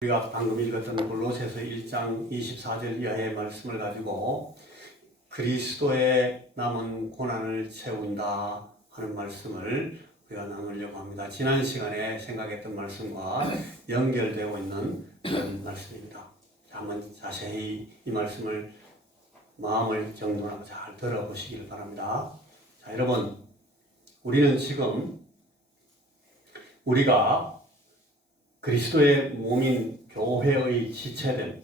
우리가 방금 읽었던 골로새서 1장 24절 이하의 말씀을 가지고 그리스도의 남은 고난을 채운다 하는 말씀을 우리가 나누려고 합니다. 지난 시간에 생각했던 말씀과 연결되고 있는 그런 말씀입니다. 한번 자세히 이 말씀을 마음을 정돈하고 잘 들어보시길 바랍니다. 자, 여러분, 우리는 지금 우리가 그리스도의 몸인 교회의 지체됨에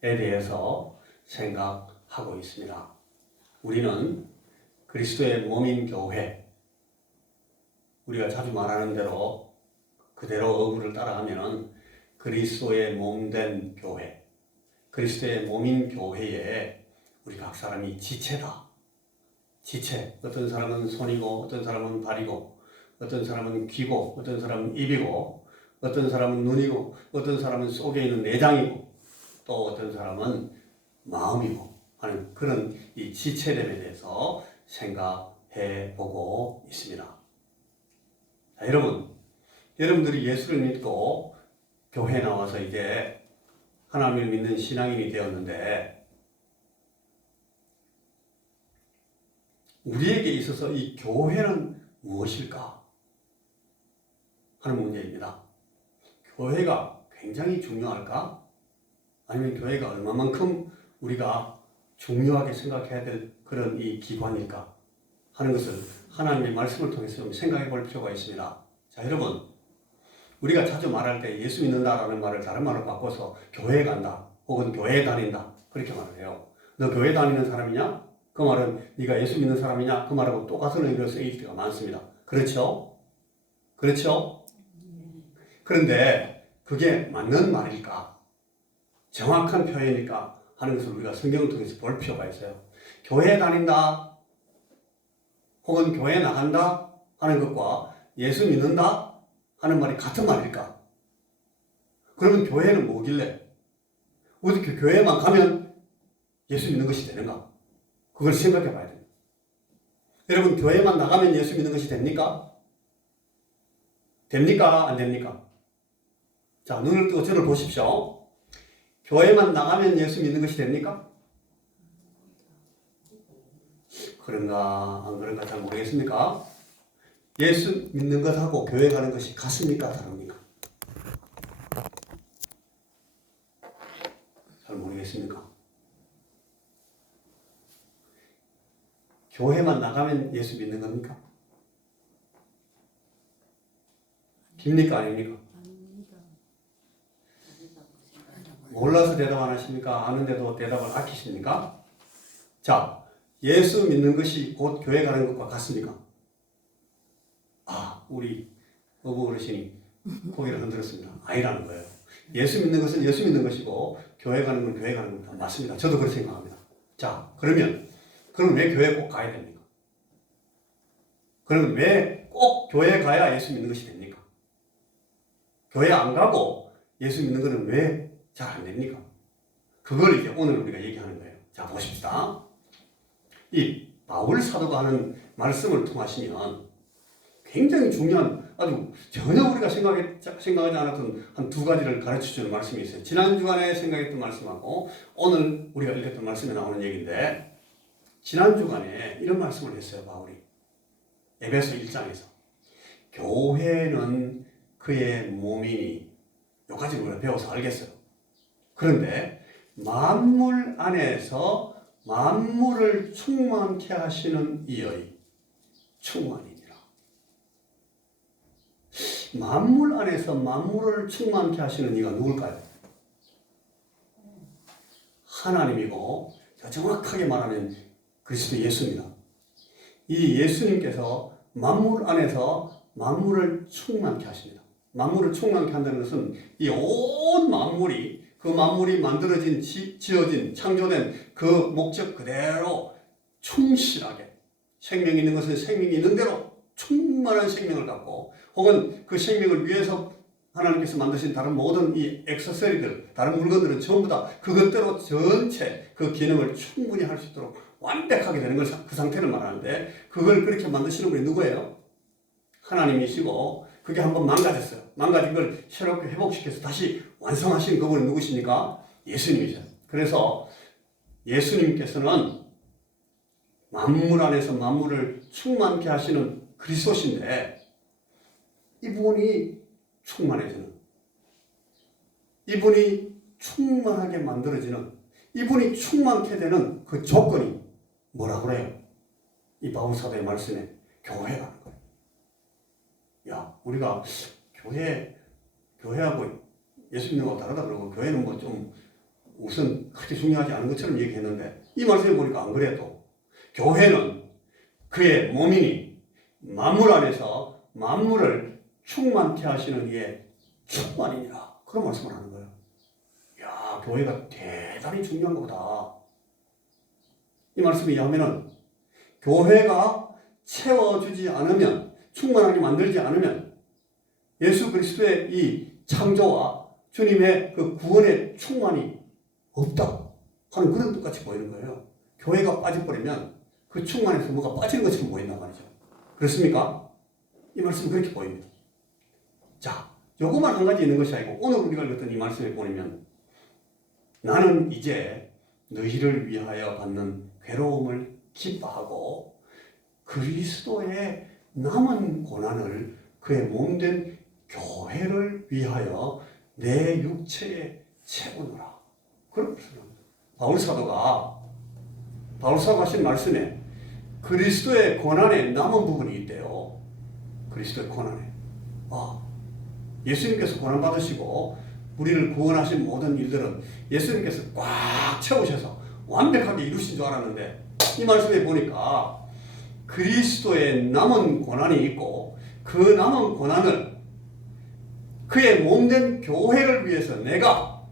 대해서 생각하고 있습니다. 우리는 그리스도의 몸인 교회, 우리가 자주 말하는 대로 그대로 어구를 따라가면 그리스도의 몸된 교회, 그리스도의 몸인 교회에 우리 각 사람이 지체다. 지체, 어떤 사람은 손이고 어떤 사람은 발이고 어떤 사람은 귀고 어떤 사람은 입이고 어떤 사람은 눈이고 어떤 사람은 속에 있는 내장이고 또 어떤 사람은 마음이고 하는 그런 이 지체됨에 대해서 생각해 보고 있습니다. 자, 여러분들이 예수를 믿고 교회에 나와서 이제 하나님을 믿는 신앙인이 되었는데 우리에게 있어서 이 교회는 무엇일까 하는 문제입니다. 교회가 굉장히 중요할까? 아니면 교회가 얼마만큼 우리가 중요하게 생각해야 될 그런 이 기관일까? 하는 것을 하나님의 말씀을 통해서 좀 생각해 볼 필요가 있습니다. 자, 여러분, 우리가 자주 말할 때 예수 믿는다라는 말을 다른 말로 바꿔서 교회에 간다 혹은 교회에 다닌다 그렇게 말을 해요. 너 교회 다니는 사람이냐? 그 말은 네가 예수 믿는 사람이냐? 그 말하고 똑같은 의미로 쓰일 때가 많습니다. 그렇죠? 그렇죠? 그런데 그게 맞는 말일까? 정확한 표현일까? 하는 것을 우리가 성경을 통해서 볼 필요가 있어요. 교회에 다닌다 혹은 교회에 나간다 하는 것과 예수 믿는다 하는 말이 같은 말일까? 그러면 교회는 뭐길래? 어떻게 교회만 가면 예수 믿는 것이 되는가? 그걸 생각해 봐야 됩니다. 여러분, 교회만 나가면 예수 믿는 것이 됩니까? 됩니까? 안 됩니까? 자, 눈을 뜨고 저를 보십시오. 교회만 나가면 예수 믿는 것이 됩니까? 그런가 안 그런가 잘 모르겠습니까? 예수 믿는 것하고 교회 가는 것이 같습니까? 다릅니까? 잘 모르겠습니까? 교회만 나가면 예수 믿는 겁니까? 깁니까? 아닙니까? 몰라서 대답 안 하십니까? 아는데도 대답을 아끼십니까? 자, 예수 믿는 것이 곧 교회 가는 것과 같습니까? 아, 우리 어부 어르신이 고개를 흔들었습니다. 아니라는 거예요. 예수 믿는 것은 예수 믿는 것이고 교회 가는 건 교회 가는 건 맞습니다. 저도 그렇게 생각합니다. 자, 그럼 왜 교회 꼭 가야 됩니까? 그러면 왜 꼭 교회 가야 예수 믿는 것이 됩니까? 교회 안 가고 예수 믿는 것은 왜 잘 안 됩니까? 그걸 이제 오늘 우리가 얘기하는 거예요. 자, 보십시다. 이 바울 사도가 하는 말씀을 통하시면 굉장히 중요한 아주 전혀 우리가 생각하지 않았던 한 두 가지를 가르쳐주는 말씀이 있어요. 지난 주간에 생각했던 말씀하고 오늘 우리가 읽었던 말씀에 나오는 얘기인데 지난 주간에 이런 말씀을 했어요. 바울이 에베소 1장에서 교회는 그의 몸이니 여기까지 우리가 배워서 알겠어요. 그런데 만물 안에서 만물을 충만케 하시는 이의 충만이니라. 만물 안에서 만물을 충만케 하시는 이가 누굴까요? 하나님이고 정확하게 말하면 그리스도 예수입니다. 이 예수님께서 만물 안에서 만물을 충만케 하십니다. 만물을 충만케 한다는 것은 이 온 만물이 그 만물이 만들어진, 지어진, 창조된 그 목적 그대로 충실하게 생명이 있는 것은 생명이 있는 대로 충만한 생명을 갖고 혹은 그 생명을 위해서 하나님께서 만드신 다른 모든 이 액세서리들, 다른 물건들은 전부 다 그것대로 전체 그 기능을 충분히 할 수 있도록 완벽하게 되는 걸 그 상태를 말하는데 그걸 그렇게 만드시는 분이 누구예요? 하나님이시고 그게 한번 망가졌어요. 망가진 걸 새롭게 회복시켜서 다시 완성하신 그분은 누구십니까? 예수님이죠. 그래서 예수님께서는 만물 안에서 만물을 충만케 하시는 그리스도신데, 이분이 충만해지는, 이분이 충만하게 만들어지는, 이분이 충만케 되는 그 조건이 뭐라고 그래요? 이 바울 사도의 말씀에 교회라는 거예요. 야, 우리가 교회하고 예수님하고 다르다 그러고 교회는 뭐 좀 우선 그렇게 중요하지 않은 것처럼 얘기했는데, 이 말씀에 보니까 안 그래도 교회는 그의 몸이니 만물 안에서 만물을 충만케 하시는 이의 충만이니라, 그런 말씀을 하는 거예요. 야, 교회가 대단히 중요한 거다. 이 말씀을 이해하면은 교회가 채워주지 않으면, 충만하게 만들지 않으면 예수 그리스도의 이 창조와 주님의 그 구원의 충만이 없다 하는 그런 똑같이 보이는 거예요. 교회가 빠져버리면 그 충만에서 뭐가 빠지는 것처럼 보인단 말이죠. 그렇습니까? 이 말씀은 그렇게 보입니다. 자, 요것만 한 가지 있는 것이 아니고, 오늘 우리가 읽었던 이 말씀에 보면, 나는 이제 너희를 위하여 받는 괴로움을 기뻐하고 그리스도의 남은 고난을 그의 몸된 교회를 위하여 내 육체에 채우노라. 그런 말씀을 합니다. 바울 사도가 하신 말씀에 그리스도의 고난에 남은 부분이 있대요. 그리스도의 고난에. 예수님께서 고난 받으시고 우리를 구원하신 모든 일들은 예수님께서 꽉 채우셔서 완벽하게 이루신 줄 알았는데, 이 말씀에 보니까 그리스도의 남은 고난이 있고, 그 남은 고난을 그의 몸된 교회를 위해서 내가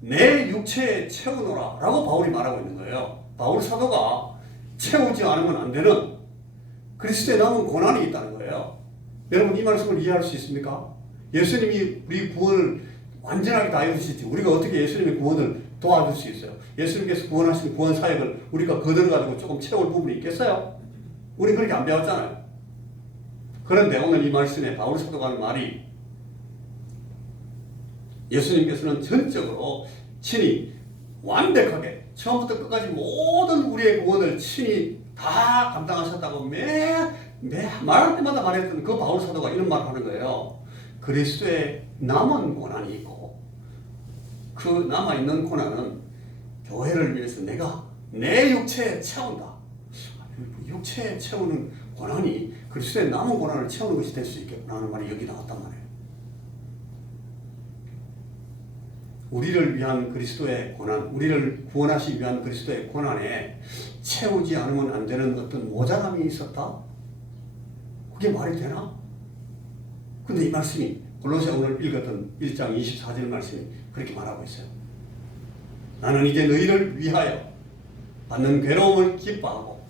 내 육체에 채우노라 라고 바울이 말하고 있는 거예요. 바울 사도가 채우지 않으면 안 되는 그리스도의 남은 고난이 있다는 거예요. 여러분, 이 말씀을 이해할 수 있습니까? 예수님이 우리 구원을 완전하게 다 이루시지 우리가 어떻게 예수님의 구원을 도와줄 수 있어요? 예수님께서 구원하신 구원 사역을 우리가 거들어가지고 조금 채울 부분이 있겠어요? 우리 그렇게 안 배웠잖아요. 그런데 오늘 이 말씀에 바울 사도가 하는 말이, 예수님께서는 전적으로 친히 완벽하게 처음부터 끝까지 모든 우리의 구원을 친히 다 감당하셨다고 말할 때마다 말했던 그 바울 사도가 이런 말을 하는 거예요. 그리스도의 남은 고난이 있고, 그 남아있는 고난은 교회를 위해서 내가 내 육체에 채운다. 육체에 채우는 고난이 그리스도의 남은 고난을 채우는 것이 될 수 있겠구나라는 말이 여기 나왔단 말이에요. 우리를 위한 그리스도의 고난, 우리를 구원하시기 위한 그리스도의 고난에 채우지 않으면 안 되는 어떤 모자람이 있었다? 그게 말이 되나? 근데 이 말씀이 골로새 오늘 읽었던 1장 24절 말씀이 그렇게 말하고 있어요. 나는 이제 너희를 위하여 받는 괴로움을 기뻐하고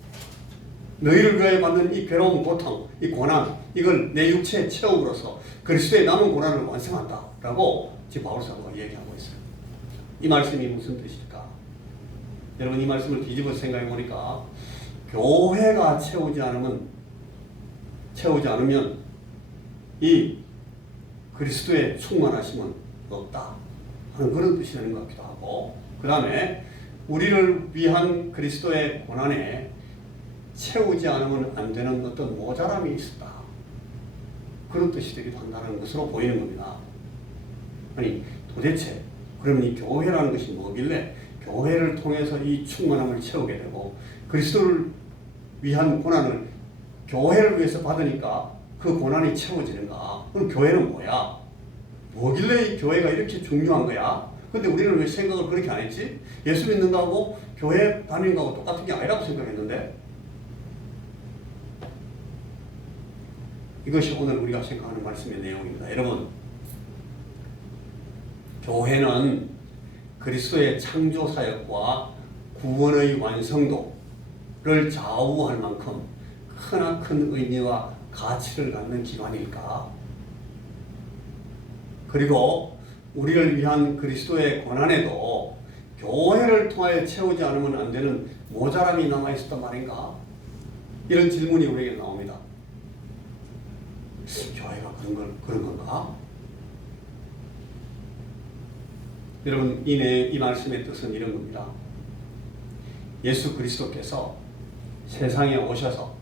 너희를 위하여 받는 이 괴로움, 고통, 이 고난, 이걸 내 육체에 채움으로써 그리스도의 남은 고난을 완성한다 라고 지금 바울 사도가 얘기하고 있어요. 이 말씀이 무슨 뜻일까? 여러분, 이 말씀을 뒤집어서 생각해 보니까 교회가 채우지 않으면 이 그리스도의 충만하심은 없다 하는 그런 뜻이 되는 것 같기도 하고, 그 다음에 우리를 위한 그리스도의 고난에 채우지 않으면 안 되는 어떤 모자람이 있었다, 그런 뜻이 되기도 한다는 것으로 보이는 겁니다. 아니, 도대체 그러면 이 교회라는 것이 뭐길래 교회를 통해서 이 충만함을 채우게 되고 그리스도를 위한 고난을 교회를 위해서 받으니까 그 고난이 채워지는가? 그럼 교회는 뭐야? 뭐길래 이 교회가 이렇게 중요한 거야? 근데 우리는 왜 생각을 그렇게 안 했지? 예수 믿는 거하고 교회 다니는 거하고 똑같은 게 아니라고 생각했는데, 이것이 오늘 우리가 생각하는 말씀의 내용입니다. 여러분, 교회는 그리스도의 창조 사역과 구원의 완성도를 좌우할 만큼 크나큰 의미와 가치를 갖는 기관일까? 그리고 우리를 위한 그리스도의 고난에도 교회를 통하여 채우지 않으면 안 되는 모자람이 남아있었단 말인가? 이런 질문이 우리에게 나옵니다. 교회가 그런 건가? 여러분 이 말씀의 뜻은 이런 겁니다. 예수 그리스도께서 세상에 오셔서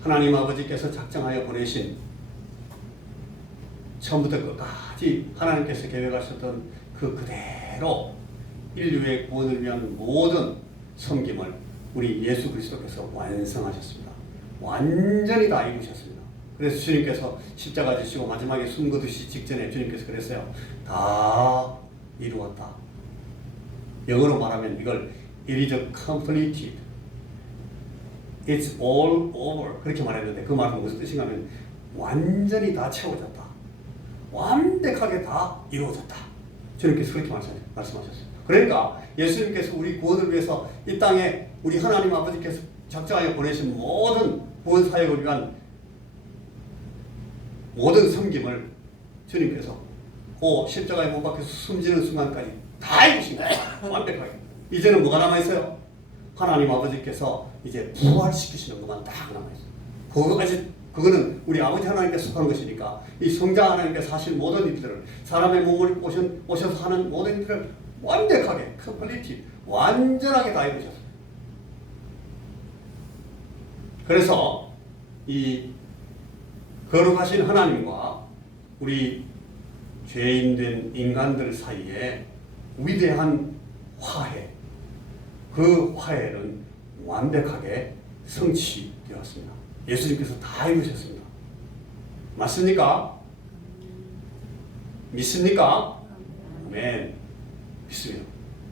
하나님 아버지께서 작정하여 보내신 처음부터 끝까지 하나님께서 계획하셨던 그대로 인류의 구원을 위한 모든 섬김을 우리 예수 그리스도께서 완성하셨습니다. 완전히 다 이루셨습니다. 그래서 주님께서 십자가 지시고 마지막에 숨 거두시 직전에 주님께서 그랬어요. 다 이루었다. 영어로 말하면 이걸 It is completed. It's all over. 그렇게 말했는데 그 말은 무슨 뜻인가 하면 완전히 다 채워졌다. 완벽하게 다 이루어졌다. 주님께서 그렇게 말씀하셨어요. 그러니까 예수님께서 우리 구원을 위해서 이 땅에 우리 하나님 아버지께서 작정하여 보내신 모든 구원 사역을 위한 모든 섬김을 주님께서 그 십자가에 못 박혀서 숨지는 순간까지 다 이루신 거예요. 완벽하게. 이제는 뭐가 남아있어요? 하나님 아버지께서 이제 부활시키시는 것만 딱 남아있어요. 그거는 우리 아버지 하나님께서 속한 것이니까 이 성자 하나님께서 하신 모든 일들을 사람의 몸을 오셔서 하는 모든 일들을 완벽하게 컴플리트 완전하게 다 이루셨어요. 그래서 이 거룩하신 하나님과 우리 죄인된 인간들 사이에 위대한 화해, 그 화해는 완벽하게 성취되었습니다. 예수님께서 다 이루셨습니다. 맞습니까? 믿습니까? 아멘. 믿습니다.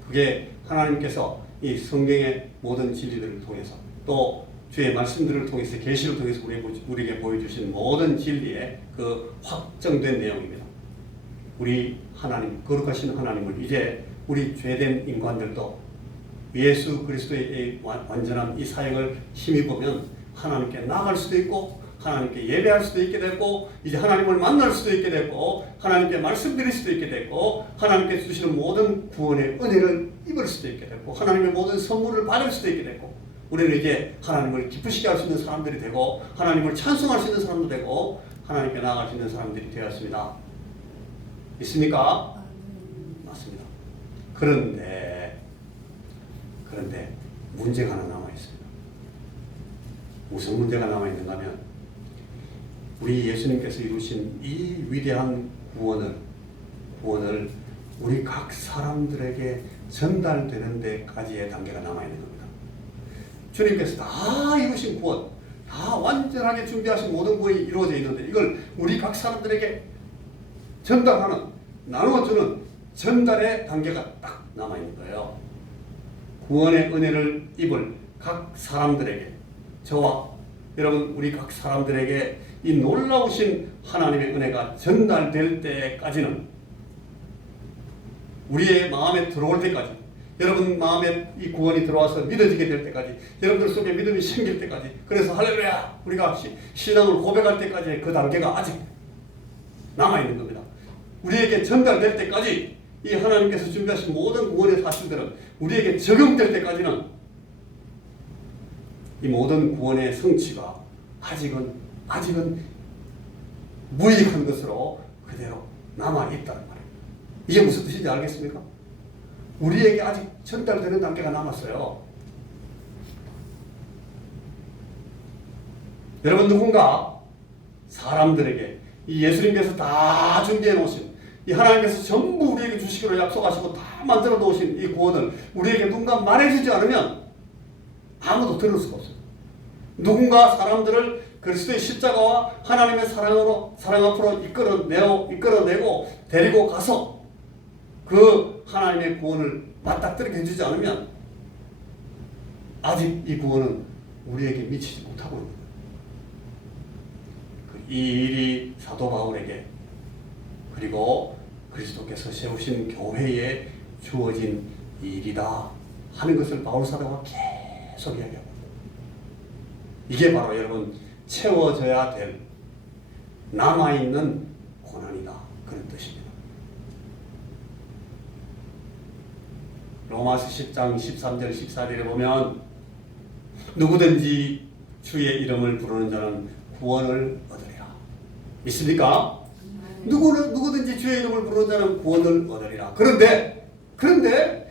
그게 하나님께서 이 성경의 모든 진리들을 통해서 또 주의 말씀들을 통해서 계시를 통해서 우리에게 보여주신 모든 진리의 그 확정된 내용입니다. 우리 하나님, 거룩하신 하나님을 이제 우리 죄된 인간들도 예수 그리스도의 완전한 이 사역을 힘입으면 하나님께 나아갈 수도 있고 하나님께 예배할 수도 있게 되고 이제 하나님을 만날 수도 있게 되고 하나님께 말씀드릴 수도 있게 되고 하나님께 주시는 모든 구원의 은혜를 입을 수도 있게 되고 하나님의 모든 선물을 받을 수도 있게 되고 우리는 이제 하나님을 기쁘시게 할 수 있는 사람들이 되고 하나님을 찬송할 수 있는 사람도 되고 하나님께 나아갈 수 있는 사람들이 되었습니다. 있습니까? 맞습니다. 그런데 문제가 하나 남아있습니다. 무슨 문제가 남아있는가 하면 우리 예수님께서 이루신 이 위대한 구원을 우리 각 사람들에게 전달되는 데까지의 단계가 남아있는 겁니다. 주님께서 다 이루신 구원, 다 완전하게 준비하신 모든 구원이 이루어져 있는데 이걸 우리 각 사람들에게 전달하는, 나누어주는 전달의 단계가 딱 남아있는 거예요. 구원의 은혜를 입을 각 사람들에게, 저와 여러분 우리 각 사람들에게 이 놀라우신 하나님의 은혜가 전달될 때까지는 우리의 마음에 들어올 때까지, 여러분 마음에 이 구원이 들어와서 믿어지게 될 때까지, 여러분들 속에 믿음이 생길 때까지, 그래서 할렐루야 우리가 신앙을 고백할 때까지의 그 단계가 아직 남아있는 겁니다. 우리에게 전달될 때까지 이 하나님께서 준비하신 모든 구원의 사실들은 우리에게 적용될 때까지는 이 모든 구원의 성취가 아직은 무익한 것으로 그대로 남아있다는 말입니다. 이게 무슨 뜻인지 알겠습니까? 우리에게 아직 전달되는 단계가 남았어요. 여러분 누군가 사람들에게 이 예수님께서 다 준비해 놓으신 이 하나님께서 전부 우리에게 주시기로 약속하시고 다 만들어 놓으신 이 구원을 우리에게 누군가 말해주지 않으면 아무도 들을 수가 없어요. 누군가 사람들을 그리스도의 십자가와 하나님의 사랑 앞으로 이끌어내고 데리고 가서 그 하나님의 구원을 맞닥뜨리게 해주지 않으면 아직 이 구원은 우리에게 미치지 못하고 있는 거예요. 이 일이 사도 바울에게 그리고 그리스도께서 세우신 교회에 주어진 일이다 하는 것을 바울 사도가 계속 이야기합니다. 이게 바로 여러분 채워져야 될 남아있는 고난이다 그런 뜻입니다. 로마서 10장 13절 14절에 보면 누구든지 주의 이름을 부르는 자는 구원을 얻으리라. 믿습니까? 누구든지 주의 이름을 부르는 자는 구원을 얻으리라. 그런데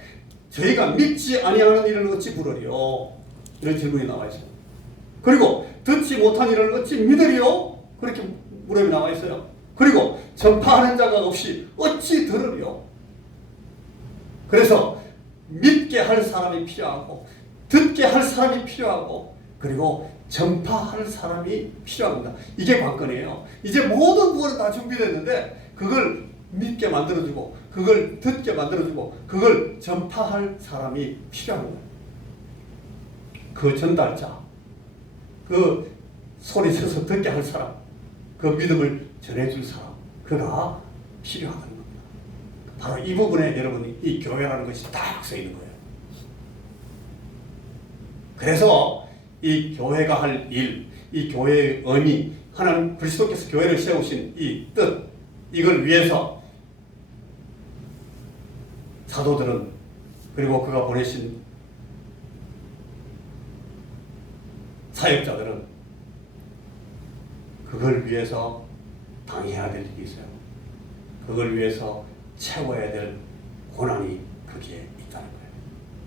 저희가 믿지 아니하는 일을 어찌 부르리요? 이런 질문이 나와 있어요. 그리고 듣지 못한 일을 어찌 믿으리요? 그렇게 물음이 나와 있어요. 그리고 전파하는 자가 없이 어찌 들으리요? 그래서 믿게 할 사람이 필요하고, 듣게 할 사람이 필요하고, 그리고 전파할 사람이 필요합니다. 이게 관건이에요. 이제 모든 구원은 다 준비됐는데 그걸 믿게 만들어주고, 그걸 듣게 만들어주고, 그걸 전파할 사람이 필요한 거예요. 그 전달자, 그 소리쳐서 듣게 할 사람, 그 믿음을 전해줄 사람, 그가 필요하다는 겁니다. 바로 이 부분에 여러분, 이 교회라는 것이 딱 서 있는 거예요. 그래서 이 교회가 할 일, 이 교회의 의미, 하나님 그리스도께서 교회를 세우신 이 뜻, 이걸 위해서 사도들은, 그리고 그가 보내신 사역자들은 그걸 위해서 당해야 될 일이 있어요. 그걸 위해서 채워야 될 고난이 거기에 있다는 거예요.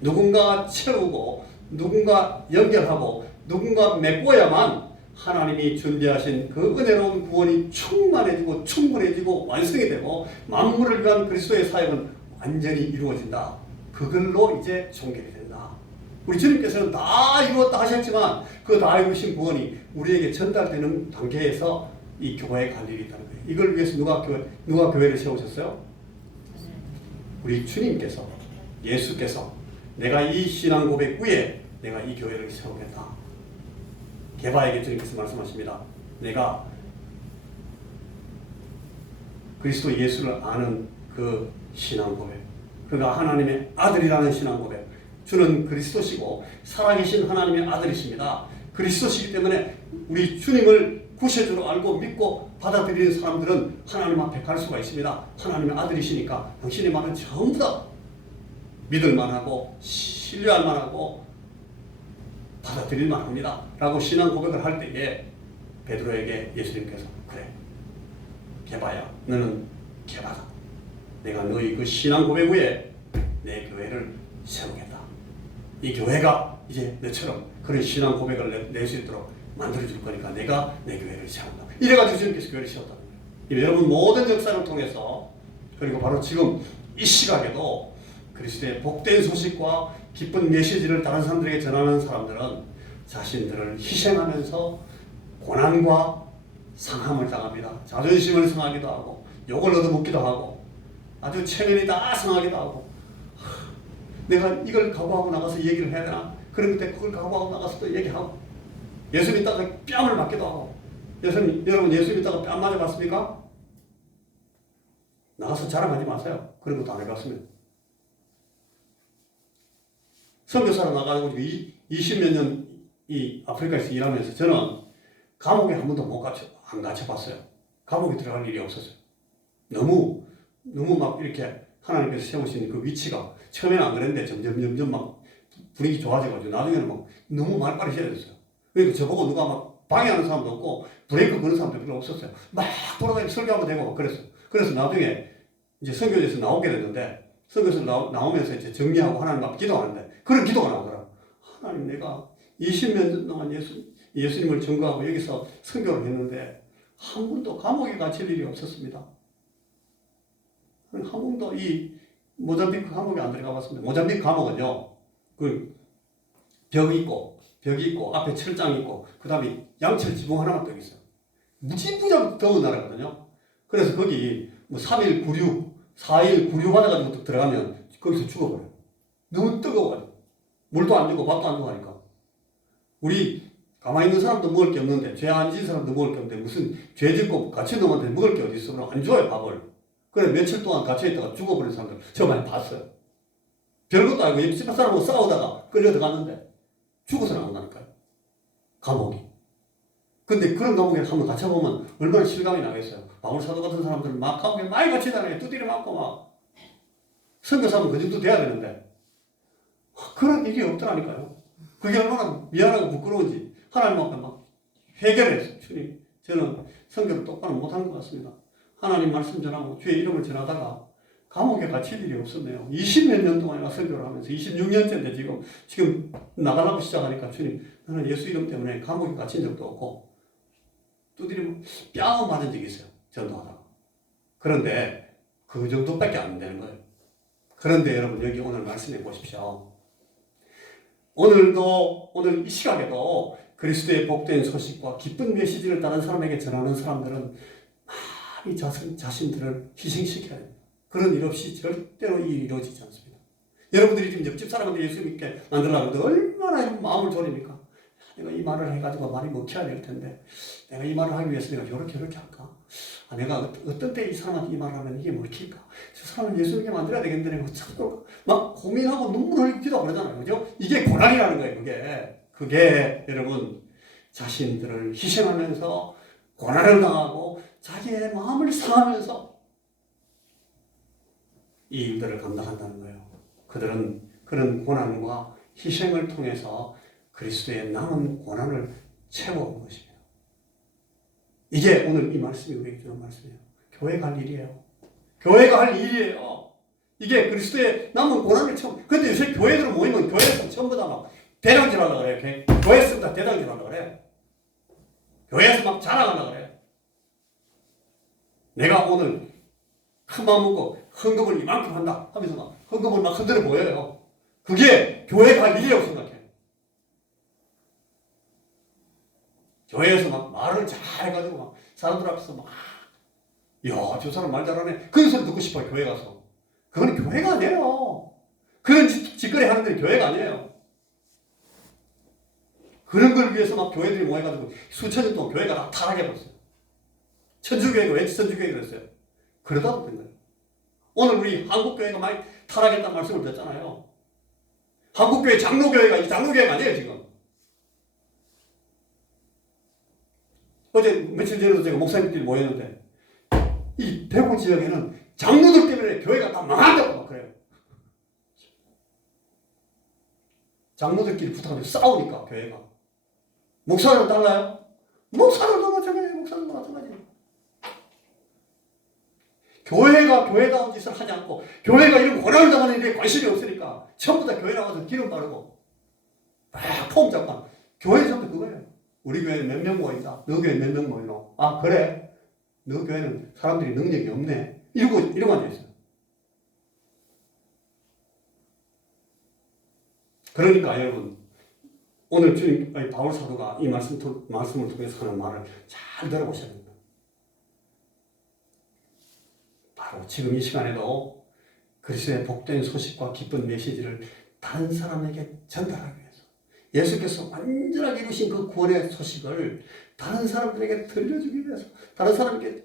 누군가 채우고, 누군가 연결하고, 누군가 메꿔야만 하나님이 준비하신 그 은혜로운 구원이 충만해지고 충분해지고 완성이 되고 만물을 위한 그리스도의 사역은 완전히 이루어진다. 그걸로 이제 종결이 된다. 우리 주님께서는 다 이루었다 하셨지만 그 다 이루신 구원이 우리에게 전달되는 단계에서 이 교회가 할 일이 있다는 거예요. 이걸 위해서 누가 교회를 세우셨어요? 우리 주님께서, 예수께서 내가 이 신앙 고백 위에 내가 이 교회를 세우겠다. 게바에게 주님께서 말씀하십니다. 내가 그리스도 예수를 아는 그 신앙 고백, 그가 하나님의 아들이라는 신앙 고백, 주는 그리스도시고 살아계신 하나님의 아들이십니다. 그리스도시기 때문에 우리 주님을 구세주로 알고 믿고 받아들이는 사람들은 하나님 앞에 갈 수가 있습니다. 하나님의 아들이시니까 당신의 말은 전부 다 믿을 만하고 신뢰할 만하고 받아들일 만합니다. 라고 신앙 고백을 할 때에 베드로에게 예수님께서, 그래, 게바야, 너는 게바다. 내가 너희 그 신앙 고백 위에 내 교회를 세우겠다. 이 교회가 이제 너처럼 그런 신앙 고백을 낼 수 있도록 만들어줄 거니까 내가 내 교회를 세운다. 이래가지고 주님께서 교회를 세웠다는 거예요. 여러분 모든 역사를 통해서, 그리고 바로 지금 이 시각에도 그리스도의 복된 소식과 기쁜 메시지를 다른 사람들에게 전하는 사람들은 자신들을 희생하면서 고난과 상함을 당합니다. 자존심을 상하기도 하고 욕을 얻어먹기도 하고 아주 체면이 다 상하기도 하고, 내가 이걸 각오하고 나가서 얘기를 해야 되나? 그런데 그걸 각오하고 나가서 또 얘기하고, 예수 믿다가 뺨을 맞기도 하고. 여러분 예수 믿다가 뺨 맞아봤습니까? 나가서 자랑하지 마세요. 그런 것도 안 해봤으면. 선교사로 나가고 20몇 년 이 아프리카에서 일하면서 저는 감옥에 한 번도 안 갇혀봤어요. 감옥에 들어갈 일이 없었어요. 너무 막 이렇게 하나님께서 세우신 그 위치가 처음에는 안 그랬는데 점점 막 분위기 좋아져가지고 나중에는 막 너무 말빨이 세졌어요. 그러니까 저보고 누가 막 방해하는 사람도 없고 브레이크 거는 사람도 별로 없었어요. 막 돌아다니면서 설교하면 되고 그랬어요. 그래서 나중에 이제 선교에서 나오게 됐는데, 선교에서 나오면서 이제 정리하고 하나님 앞에 기도하는데 그런 기도가 나오더라고요. 하나님, 내가 20몇 년 동안 예수님을 전거하고 여기서 선교를 했는데 한 번도 감옥에 갇힐 일이 없었습니다. 한 번도 이 모잠비크 감옥에 안 들어가 봤습니다. 모잠비크 감옥은요, 그 벽이 있고 앞에 철장이 있고 그 다음에 양철 지붕 하나만 더 있어요. 무지무지하게 더운 나라거든요. 그래서 거기 뭐 3일 구류, 4일 구류 받아가지고 들어가면 거기서 죽어버려요. 너무 뜨거워가지고. 물도 안 주고 밥도 안 주고 하니까. 우리 가만히 있는 사람도 먹을 게 없는데, 죄 안 지은 사람도 먹을 게 없는데 무슨 죄 짓고 갇힌 놈한테 먹을 게 어디 있어? 그럼 안 줘요, 밥을. 그래 며칠 동안 갇혀있다가 죽어버린 사람들 저 많이 봤어요. 별것도 아니고 옆집 사람하고 싸우다가 끌려 들어갔는데 죽어서는 안 가니까요. 감옥이. 근데 그런 감옥에 한번 갇혀보면 얼마나 실감이 나겠어요. 바울사도 같은 사람들은 막 감옥에 많이 갇히잖아요. 두드려 맞고 막. 선교사면 그 정도 돼야 되는데 그런 일이 없더라니까요. 그게 얼마나 미안하고 부끄러운지 하나님 앞에 막 회개를 했어요. 주님, 저는 선교를 똑바로 못한 것 같습니다. 하나님 말씀 전하고 주의 이름을 전하다가 감옥에 갇힐 일이 없었네요. 20몇 년 동안이나 설교를 하면서 26년째인데 지금 나가려고 시작하니까 주님 나는 예수 이름 때문에 감옥에 갇힌 적도 없고 두드리면 뺨을 맞은 적이 있어요. 전도하다가. 그런데 그 정도밖에 안 되는 거예요. 그런데 여러분 여기 오늘 말씀해 보십시오. 오늘 이 시각에도 그리스도의 복된 소식과 기쁜 메시지를 다른 사람에게 전하는 사람들은 많이 자신들을 희생시켜야 됩니다. 그런 일 없이 절대로 이루어지지 않습니다. 여러분들이 지금 옆집 사람한테 예수 믿게 만들려고 하는데 얼마나 마음을 졸입니까? 내가 이 말을 해가지고 말이 먹혀야 될 텐데 내가 이 말을 하기 위해서 내가 저렇게 할까? 내가 어떤 때 이 사람한테 이 말을 하면 이게 먹힐까? 저 사람을 예수 믿게 만들어야 되겠는데 내가 참고 막 고민하고 눈물 흘리기도 그러잖아요. 그죠? 이게 고난이라는 거예요. 그게 여러분 자신들을 희생하면서 고난을 당하고 자기의 마음을 상하면서 이 일들을 감당한다는 거예요. 그들은 그런 고난과 희생을 통해서 그리스도의 남은 고난을 채워온 것입니다. 이게 오늘 이 말씀이 우리에게 주는 말씀이에요. 교회가 할 일이에요. 교회가 할 일이에요. 이게 그리스도의 남은 고난을 채워. 근데 요새 교회들 모이면 교회에서 전부 다 막 대장질 하려고 그래요. 교회에서 다 대장질 하려고 그래. 교회에서 막 자랑하려고 그래. 내가 오늘 큰 마음 먹고 헌금을 이만큼 한다 하면서 막 헌금을 막 흔들어 보여요. 그게 교회가 할 일이라고 생각해요. 교회에서 막 말을 잘 해가지고 막 사람들 앞에서 막 야, 저 사람 말 잘하네. 그런 소리 듣고 싶어요. 교회 가서. 그건 교회가 아니에요. 그런 짓거리 하는 데는 교회가 아니에요. 그런 걸 위해서 막 교회들이 모여가지고 수천 년 동안 교회가 다 타락해버렸어요. 천주교회가 왜 천주교회가 그랬어요? 그러다 보는 거예요. 오늘 우리 한국교회가 많이 타락했다는 말씀을 듣잖아요. 한국교회 장로교회가 이 장로교회가 아니에요, 지금. 어제 며칠 전에도 제가 목사님들이 모였는데 이 대구 지역에는 장로들 때문에 교회가 다 망한다고 막 그래요. 장로들끼리 붙어가지고 싸우니까 교회가. 목사는 달라요? 목사들도 마찬가지예요. 목사들도 마찬가지예요. 교회가 교회다운 짓을 하지 않고 교회가 이런 고난을 당하는 일에 관심이 없으니까 전부 다 교회 나와서 기름 바르고 막 폼 잡고 교회 전부 그거예요. 우리 교회는 몇 명 모인다. 너 교회 몇 명 모이노? 아 그래? 너 교회는 사람들이 능력이 없네. 이러고 앉아있어요. 그러니까 여러분 오늘 주님 바울 사도가 이 말씀을 통해서 하는 말을 잘 들어보셔야 됩니다. 바로 지금 이 시간에도 그리스도의 복된 소식과 기쁜 메시지를 다른 사람에게 전달하기 위해서 예수께서 완전하게 이루신 그 구원의 소식을 다른 사람들에게 들려주기 위해서 다른 사람에게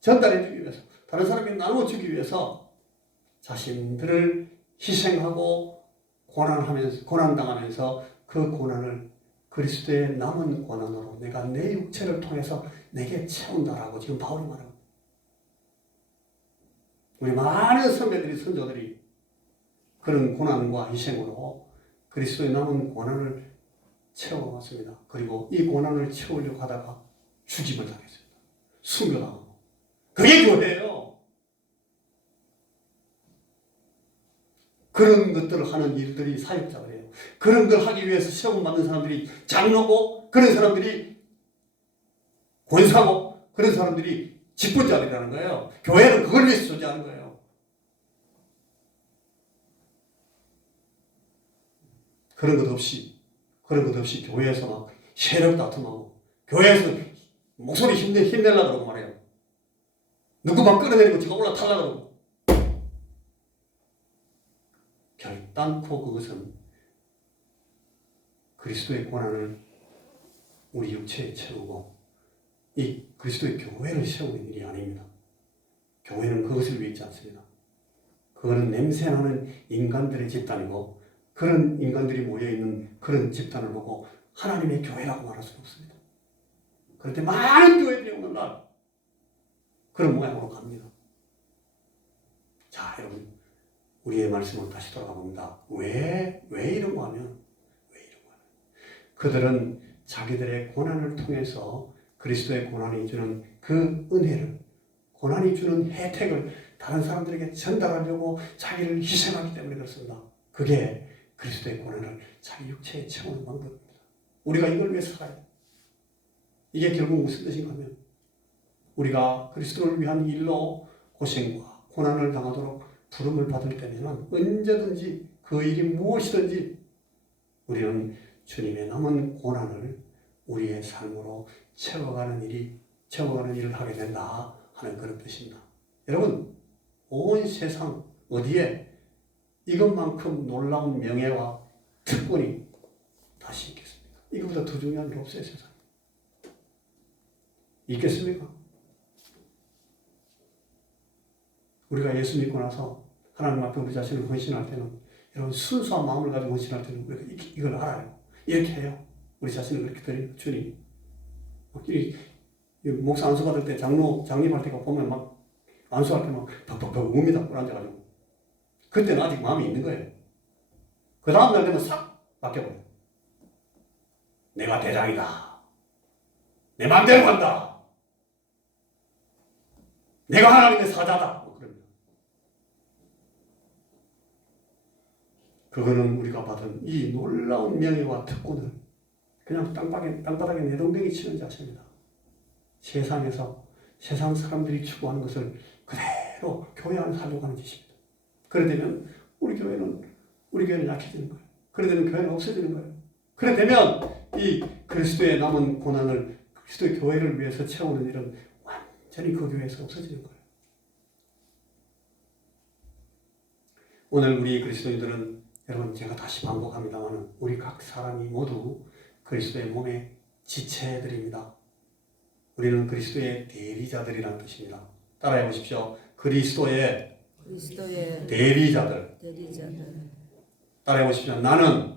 전달해주기 위해서 다른 사람에게 나눠주기 위해서 자신들을 희생하고 고난당하면서 그 고난을 그리스도의 남은 고난으로 내가 내 육체를 통해서 내게 채운다라고 지금 바울이 말합니다. 우리 많은 선배들이 선조들이 그런 고난과 희생으로 그리스도의 남은 고난을 채워왔습니다. 그리고 이 고난을 채우려고 하다가 죽임을 당했습니다. 순교당하고. 그게 교회예요. 그런 것들을 하는 일들이 사역자들이에요. 그런 걸 하기 위해서 시험받는 사람들이 장로고 그런 사람들이 권사고 그런 사람들이 직분자들이라는 거예요. 교회는 그걸 위해서 존재하는 거예요. 그런 것 없이 교회에서 막 세력 다툼하고 교회에서 목소리 힘내려고 그러고 말해요. 누구 막 끌어내리고 제가 올라타려고 그러고 결단코 그것은 그리스도의 고난을 우리 육체에 채우고 이 그리스도의 교회를 세우는 일이 아닙니다. 교회는 그것을 위해 있지 않습니다. 그거는 냄새나는 인간들의 집단이고 그런 인간들이 모여있는 그런 집단을 보고 하나님의 교회라고 말할 수는 없습니다. 그런데 많은 교회들이 오늘날 그런 모양으로 갑니다. 자, 여러분 우리의 말씀으로 다시 돌아가 봅니다. 왜 이런 거 하면? 그들은 자기들의 고난을 통해서 그리스도의 고난이 주는 그 은혜를 고난이 주는 혜택을 다른 사람들에게 전달하려고 자기를 희생하기 때문에 그렇습니다. 그게 그리스도의 고난을 자기 육체에 채우는 방법입니다. 우리가 이걸 위해서 살아야 돼요. 이게 결국 무슨 뜻인가 하면 우리가 그리스도를 위한 일로 고생과 고난을 당하도록 부름을 받을 때면 언제든지 그 일이 무엇이든지 우리는 주님의 남은 고난을 우리의 삶으로 채워가는 일을 하게 된다 하는 그런 뜻입니다. 여러분, 온 세상 어디에 이것만큼 놀라운 명예와 특권이 다시 있겠습니까? 이거보다 더 중요한 게 없어요, 세상에. 있겠습니까? 우리가 예수 믿고 나서 하나님 앞에 우리 자신을 헌신할 때는 여러분 순수한 마음을 가지고 헌신할 때는 우리가 이걸 알아요. 이렇게 해요. 우리 자신을 그렇게 드립니다. 주님. 목사 안수 받을 때 장립할 때가 보면 막 안수할 때 막 벅벅벅 웁니다. 꿀 앉아가지고. 그때는 아직 마음이 있는 거예요. 그 다음날 되면 싹 바뀌어버려요. 내가 대장이다. 내 마음대로 간다. 내가 하나님의 사자다. 그거는 우리가 받은 이 놀라운 명예와 특권을 그냥 땅바닥에 내동댕이 치는 자세입니다. 세상에서 세상 사람들이 추구하는 것을 그대로 교회 안에 하려고 하는 짓입니다. 그래 되면 우리 교회는 약해지는 거예요. 그래 되면 교회는 없어지는 거예요. 그래 되면 이 그리스도의 남은 고난을 그리스도의 교회를 위해서 채우는 일은 완전히 그 교회에서 없어지는 거예요. 오늘 우리 그리스도인들은 여러분 제가 다시 반복합니다만 우리 각 사람이 모두 그리스도의 몸의 지체들입니다. 우리는 그리스도의 대리자들이라는 뜻입니다. 따라해 보십시오. 그리스도의 대리자들. 따라해 보십시오. 나는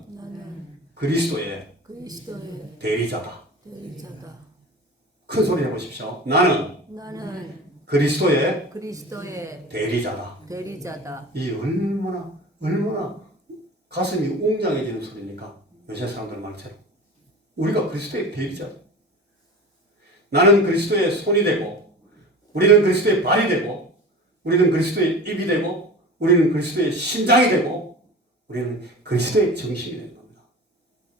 그리스도의 대리자다. 큰 소리 해보십시오. 나는 그리스도의 대리자다. 이 얼마나 가슴이 웅장해지는 소리입니까? 요새 사람들 말처럼. 우리가 그리스도의 대리자다. 나는 그리스도의 손이 되고, 우리는 그리스도의 발이 되고, 우리는 그리스도의 입이 되고, 우리는 그리스도의 심장이 되고, 우리는 그리스도의 정신이 되는 겁니다.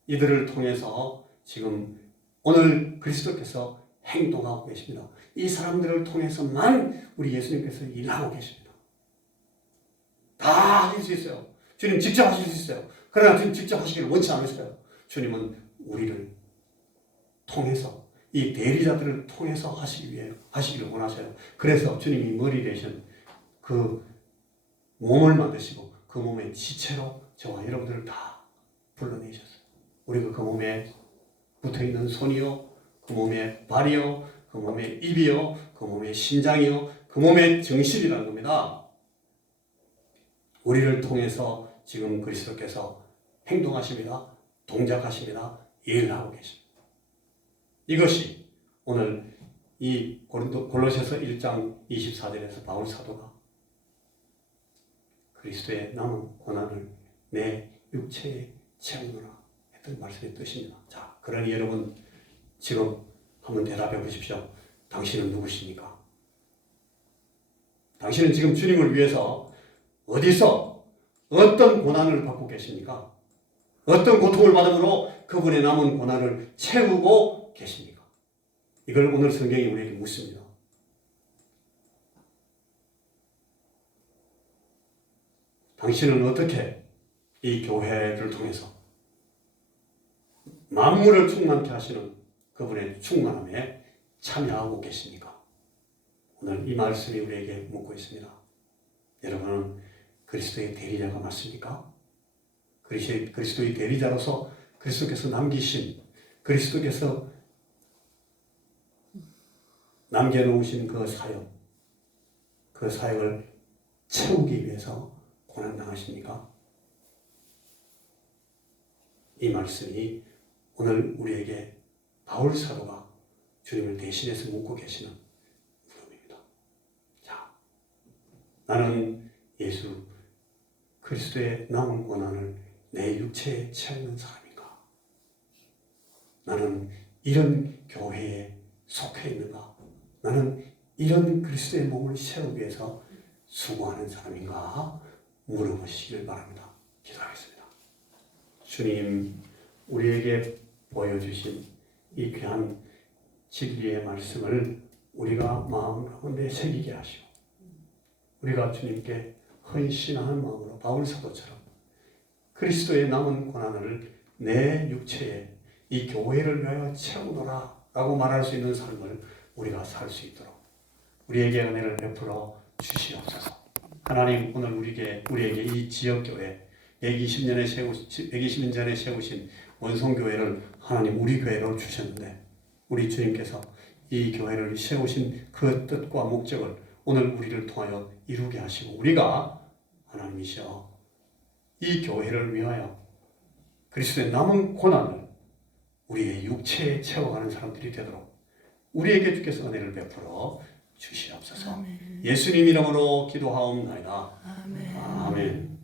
이들을 통해서 지금 오늘 그리스도께서 행동하고 계십니다. 이 사람들을 통해서만 우리 예수님께서 일하고 계십니다. 다 하실 수 있어요. 주님 직접 하실 수 있어요. 그러나 주님 직접 하시기를 원치 않으세요. 주님은 우리를 통해서 이 대리자들을 통해서 하시기를 원하셔요. 그래서 주님이 머리 되신 그 몸을 만드시고 그 몸의 지체로 저와 여러분들을 다 불러내셨어요. 우리가 그 몸에 붙어있는 손이요, 그 몸의 발이요, 그 몸의 입이요, 그 몸의 심장이요, 그 몸의 정신이라는 겁니다. 우리를 통해서 지금 그리스도께서 행동하십니다. 동작하십니다. 일을 하고 계십니다. 이것이 오늘 이 골로새서 1장 24절에서 바울 사도가 그리스도의 남은 고난을 내 육체에 채우노라 했던 말씀의 뜻입니다. 자, 그러니 여러분 지금 한번 대답해 보십시오. 당신은 누구십니까? 당신은 지금 주님을 위해서 어디서 어떤 고난을 받고 계십니까? 어떤 고통을 받음으로 그분의 남은 고난을 채우고 계십니까? 이걸 오늘 성경이 우리에게 묻습니다. 당신은 어떻게 이 교회를 통해서 만물을 충만케 하시는 그분의 충만함에 참여하고 계십니까? 오늘 이 말씀이 우리에게 묻고 있습니다. 여러분은 그리스도의 대리자가 맞습니까? 그리스도의 대리자로서 그리스도께서 남기신, 그리스도께서 남겨놓으신 그 사역을 채우기 위해서 고난당하십니까? 이 말씀이 오늘 우리에게 바울 사도가 주님을 대신해서 묻고 계시는 물음입니다. 자, 나는 예수 그리스도의 남은 고난을 내 육체에 채우는 사람인가? 나는 이런 교회에 속해 있는가? 나는 이런 그리스도의 몸을 세우기 위해서 수고하는 사람인가 물어보시길 바랍니다. 기도하겠습니다. 주님, 우리에게 보여주신 이 귀한 진리의 말씀을 우리가 마음 가운데 새기게 하시고 우리가 주님께 헌신하는 마음으로 바울 사도처럼 그리스도의 남은 고난을 내 육체에 이 교회를 위하여 채우노라 라고 말할 수 있는 삶을 우리가 살 수 있도록 우리에게 은혜를 베풀어 주시옵소서. 하나님, 오늘 우리에게 이 지역교회 120년 전에 세우신 원성교회를 하나님 우리 교회로 주셨는데 우리 주님께서 이 교회를 세우신 그 뜻과 목적을 오늘 우리를 통하여 이루게 하시고 우리가 하나님이시여 이 교회를 위하여 그리스도의 남은 고난을 우리의 육체에 채워가는 사람들이 되도록 우리에게 주께서 은혜를 베풀어 주시옵소서. 아멘. 예수님 이름으로 기도하옵나이다. 아멘. 아멘.